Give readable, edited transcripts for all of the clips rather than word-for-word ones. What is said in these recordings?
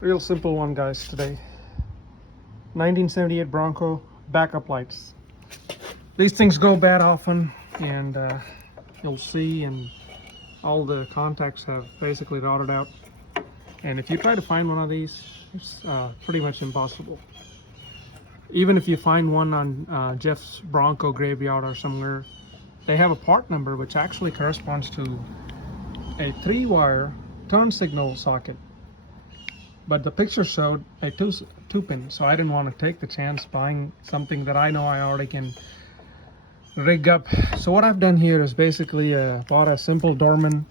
Real simple one, guys, today. 1978 Bronco backup lights. These things go bad often, and you'll see, and all the contacts have basically rotted out. And if you try to find one of these, it's pretty much impossible. Even if you find one on Jeff's Bronco graveyard or somewhere, they have a part number which actually corresponds to a 3-wire turn signal socket. But the picture showed a two pin, so I didn't want to take the chance buying something that I know I already can rig up. So what I've done here is basically bought a simple Dorman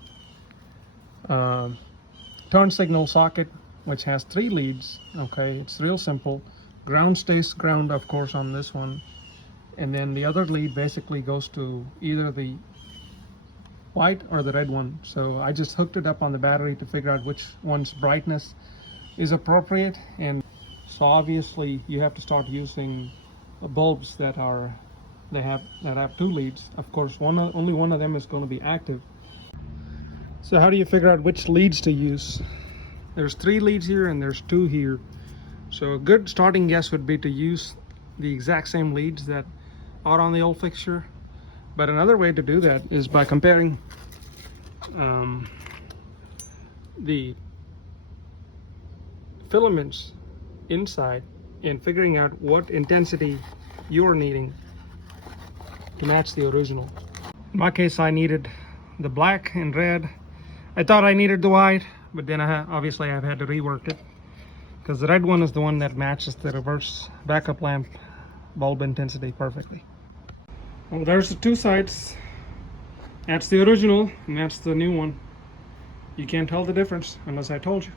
turn signal socket, which has 3 leads. Okay, it's real simple. Ground stays ground, of course, on this one, and then the other lead basically goes to either the white or the red one. So I just hooked it up on the battery to figure out which one's brightness is appropriate. And so obviously you have to start using bulbs that have 2 leads. Of course, only one of them is going to be active. So how do you figure out which leads to use? There's 3 leads here and there's 2 here. So a good starting guess would be to use the exact same leads that are on the old fixture. But another way to do that is by comparing the filaments inside and figuring out what intensity you're needing to match the original. In my case, I needed the black and red. I thought I needed the white, but then obviously I've had to rework it, because the red one is the one that matches the reverse backup lamp bulb intensity perfectly. Well, there's the 2 sides. That's the original and that's the new one. You can't tell the difference unless I told you.